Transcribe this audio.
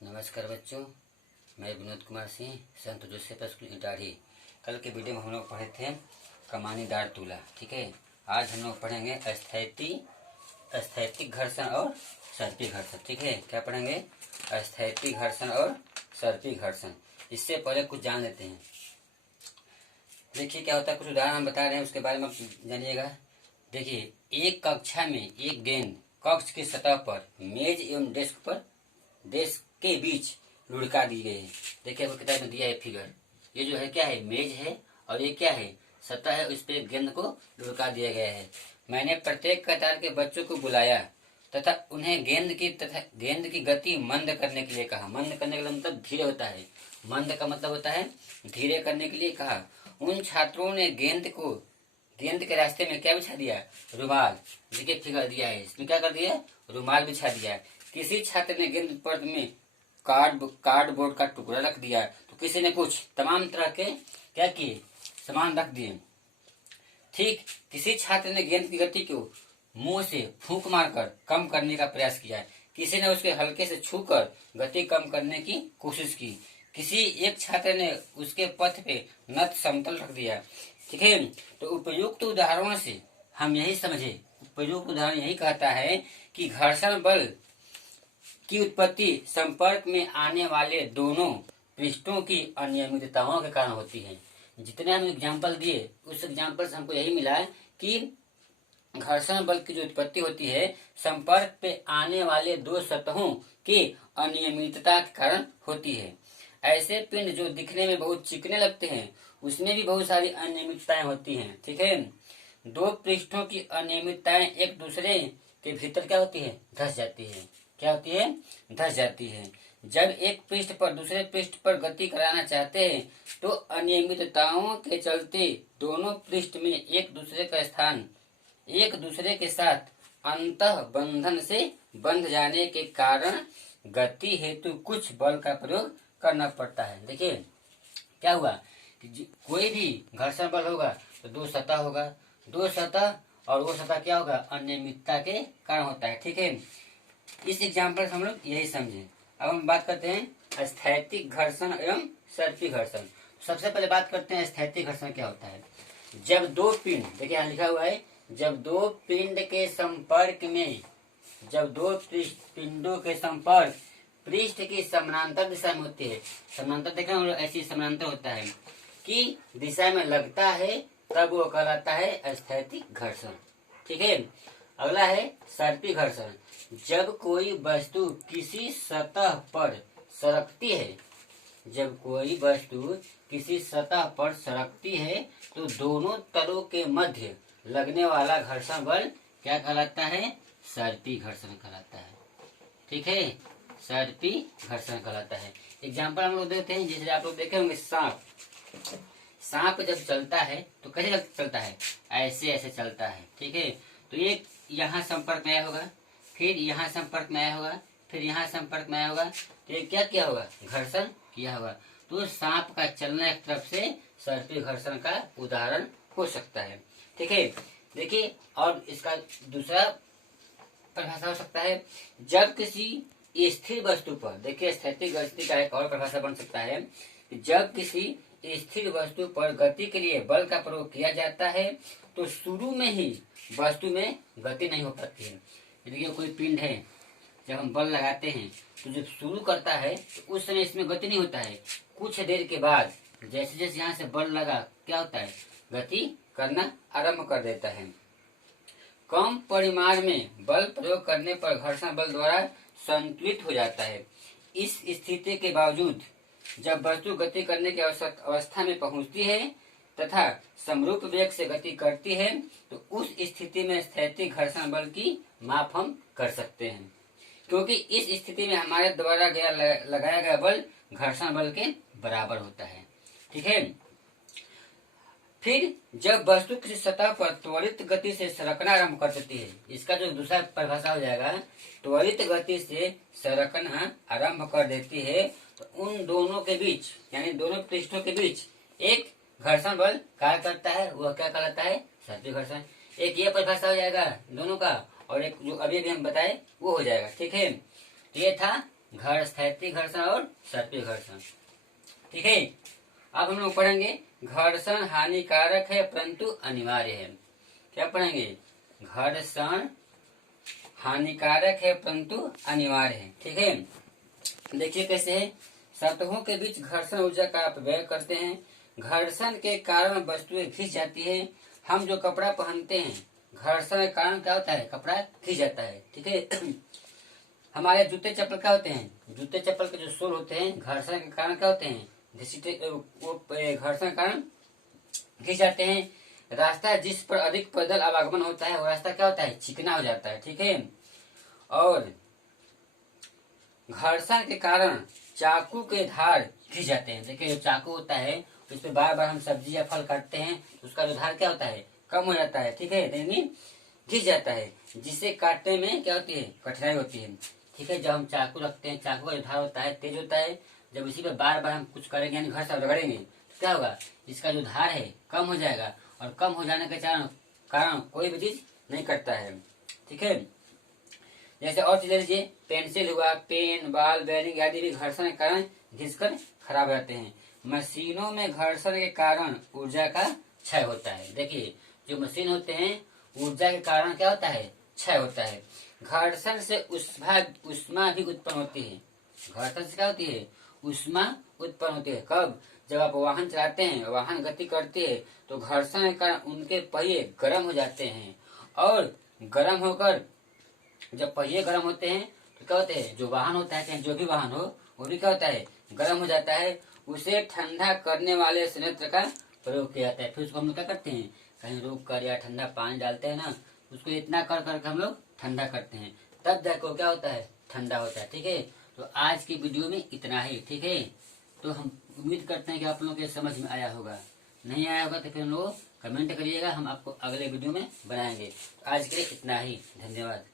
नमस्कार बच्चों, मैं विनोद कुमार सिंह, संत जोसेफ स्कूल इटाढ़ी। कल के वीडियो में हम लोग पढ़े थे कमानीदार तुला। ठीक है, आज हम लोग पढ़ेंगे स्थैतिक घर्षण और सर्पी घर्षण। ठीक है, क्या पढ़ेंगे? स्थैतिक घर्षण और सर्पी घर्षण। इससे पहले कुछ जान लेते हैं। देखिए क्या होता है, कुछ उदाहरण हम बता रहे हैं, उसके बारे में आप जानिएगा। देखिए, एक कक्षा में एक गेंद कक्ष की सतह पर मेज एवं डेस्क के बीच लुढ़का दी गई है। देखिए आपको किताब में दिया है फिगर। ये जो है क्या है, मेज है, और ये क्या है, सतह है। उस पर गेंद को लुढ़का दिया गया है। मैंने प्रत्येक कतार के बच्चों को बुलाया तथा उन्हें गेंद की गति मंद करने के लिए कहा। मंद करने का मतलब धीरे होता है। मंद का मतलब होता है धीरे करने के लिए कहा। उन छात्रों ने गेंद के रास्ते में क्या बिछा दिया? रुमाल। देखिए फिगर दिया है, इसमें क्या कर दिया? रुमाल बिछा दिया। किसी छात्र ने गेंद पर में कार्डबोर्ड का टुकड़ा रख दिया, तो किसी ने कुछ तमाम तरह के क्या किए? सामान रख दिए। ठीक, किसी छात्र ने गेंद की गति को मुंह से फूंक मारकर कम करने का प्रयास किया। किसी ने उसके हल्के से छूकर गति कम करने की कोशिश की। किसी एक छात्र ने उसके पथ पे नत समतल रख दिया। ठीक है, तो उपयुक्त उदाहरणों से हम यही समझे, उपयुक्त उदाहरण यही कहता है कि घर्षण बल की उत्पत्ति संपर्क में आने वाले दोनों पृष्ठों की अनियमितताओं के कारण होती है। जितने हम एग्जाम्पल दिए, उस एग्जाम्पल से हमको यही मिला कि घर्षण बल की जो उत्पत्ति होती है संपर्क पे आने वाले दो सतहों की अनियमितता के कारण होती है। ऐसे पिंड जो दिखने में बहुत चिकने लगते हैं, उसमें भी बहुत सारी अनियमितताएं होती हैं। ठीक है, दो पृष्ठों की अनियमितताएं एक दूसरे के भीतर क्या होती है? धस जाती है। क्या होती है? धस जाती है। जब एक पृष्ठ पर दूसरे पृष्ठ पर गति कराना चाहते हैं, तो अनियमितताओं के चलते दोनों पृष्ठ में एक दूसरे के साथ अंतः बंधन से बंध जाने के कारण गति हेतु कुछ बल का प्रयोग करना पड़ता है। देखिए क्या हुआ कि कोई भी घर्षण बल होगा तो दो सतह होगा, दो सतह, और वो सतह क्या होगा? अनियमितता के कारण होता है। ठीक है, इस एग्जाम्पल से हम लोग यही समझे। अब हम बात करते हैं स्थैतिक घर्षण एवं सर्पी घर्षण। सबसे पहले बात करते हैं स्थैतिक घर्षण क्या होता है। जब दो पिंड, देखिए यहाँ लिखा हुआ है, जब दो पिंड के संपर्क में, जब दो पिंडों के संपर्क पृष्ठ की समानांतर दिशा में होती है। समानांतर देखना हम लोग ऐसी समानांतर होता है कि दिशा में लगता है, तब वो कहलाता है स्थैतिक घर्षण। ठीक है, अगला है सर्पी घर्षण। जब कोई वस्तु किसी सतह पर सरकती है, जब कोई वस्तु किसी सतह पर सरकती है, तो दोनों तलों के मध्य लगने वाला घर्षण बल क्या कहलाता है? सर्पी घर्षण कहलाता है। ठीक है, सर्पी घर्षण कहलाता है। एग्जाम्पल हम लोग देते हैं, जैसे आप लोग देखे होंगे सांप जब चलता है तो कैसे चलता है? ऐसे ऐसे चलता है। ठीक है, तो ये यहाँ संपर्क में आया होगा, फिर यहाँ संपर्क में आया होगा, फिर यहाँ संपर्क में आया होगा, तो ये क्या किया होगा? घर्षण किया होगा। तो सांप का चलना एक तरफ से सर्पी घर्षण का उदाहरण हो सकता है। ठीक है, देखिए, और इसका दूसरा परिभाषा हो सकता है, जब किसी स्थिर वस्तु पर, देखिए स्थैतिक गति का एक और परिभाषा बन सकता है, जब किसी स्थिर वस्तु पर गति के लिए बल का प्रयोग किया जाता है, तो शुरू में ही वस्तु में गति नहीं हो पाती है। देखिए कोई पिंड है, जब हम बल लगाते हैं तो जब शुरू करता है तो उस समय इसमें गति नहीं होता है। कुछ देर के बाद जैसे जैसे यहाँ से बल लगा, क्या होता है? गति करना आरंभ कर देता है। कम परिमाण में बल प्रयोग करने पर घर्षण बल द्वारा संतुलित हो जाता है। इस स्थिति के बावजूद जब वस्तु गति करने की अवस्था में पहुंचती है तथा समरूप वेग से गति करती है, तो उस स्थिति में स्थैतिक घर्षण बल की माप हम कर सकते हैं, क्योंकि इस स्थिति में हमारे द्वारा लगाया गया बल घर्षण बल के बराबर होता है। ठीक है, फिर जब वस्तु किसी सतह पर त्वरित गति से सरकना आरंभ कर देती है, इसका जो दूसरा परिभाषा हो जाएगा, त्वरित गति से सरकना आरंभ कर देती है, तो उन दोनों के बीच, यानी दोनों पृष्ठों के बीच एक घर्षण बल कार्य करता है। वह क्या कहलाता है? सर्पी घर्षण। एक ये परिभाषा हो जाएगा दोनों का, और एक जो अभी हम बताए वो हो जाएगा। ठीक है, तो ये था स्थैतिक घर्षण और सर्पिल घर्षण। ठीक है, अब हम लोग पढ़ेंगे घर्षण हानिकारक है परंतु अनिवार्य है। क्या पढ़ेंगे? घर्षण हानिकारक है परंतु अनिवार्य है। ठीक है, देखिए कैसे है। सतहों के बीच घर्षण ऊर्जा का अपव्यय करते हैं। घर्षण के कारण वस्तुएं खिंच जाती है। हम जो कपड़ा पहनते हैं, घर्षण के कारण क्या होता है? कपड़ा खिंच जाता है। ठीक है हमारे जूते चप्पल क्या होते हैं? जूते चप्पल के जो सोल होते हैं, घर्षण के कारण क्या होते हैं? वो घर्षण के कारण खिंच जाते हैं। रास्ता जिस पर अधिक पैदल आवागमन होता है, वो रास्ता क्या होता है? चिकना हो जाता है। ठीक है, और घर्षण के कारण चाकू के धार खिंच जाते हैं। देखिए, जो चाकू होता है उस पर बार बार हम सब्जी या फल काटते हैं, उसका जो धार क्या होता है? कम हो जाता है। ठीक है, यानी खिंच जाता है, जिससे काटने में क्या होती है? कठिनाई होती है। ठीक है, जब हम चाकू रखते हैं, चाकू का जो धार होता है तेज होता है। जब इसी पे बार बार हम कुछ करेंगे यानी घर्षण रगड़ेंगे तो क्या होगा? इसका जो धार है कम हो जाएगा, और कम हो जाने के कारण कोई भी चीज नहीं कटता है। ठीक है, जैसे और चीज ले लीजिए, पेंसिल हुआ, पेन, बाल, बेरिंग आदि भी घर्षण के कारण घिसकर खराब हो जाते हैं। मशीनों में घर्षण के कारण ऊर्जा का क्षय होता है। देखिए, जो मशीन होते हैं, ऊर्जा के कारण क्या होता है? क्षय होता है। घर्षण से उष्मा भी उत्पन्न होती है। घर्षण से क्या होती है? उष्मा उत्पन्न होती है। कब? जब आप वाहन चलाते हैं, वाहन गति करती है, तो घर्षण के कारण उनके पहिए गर्म हो जाते हैं, और गर्म होकर जब पहिए गर्म होते हैं तो क्या होते हैं? जो वाहन होता है, चाहे जो भी वाहन हो, वो भी क्या होता है? गर्म हो जाता है। उसे ठंडा करने वाले संयंत्र का प्रयोग किया जाता है। फिर उसको हम लोग क्या करते हैं? कहीं रोक कर या ठंडा पानी डालते हैं ना, उसको इतना कर करके हम लोग ठंडा करते हैं, तब जाकर क्या होता है? ठंडा होता है। ठीक है, तो आज की वीडियो में इतना ही। ठीक है, तो हम उम्मीद करते हैं कि आप लोगों के समझ में आया होगा। नहीं आया होगा तो फिर हम लोग कमेंट करिएगा, हम आपको अगले वीडियो में बनाएंगे। आज के लिए इतना ही, धन्यवाद।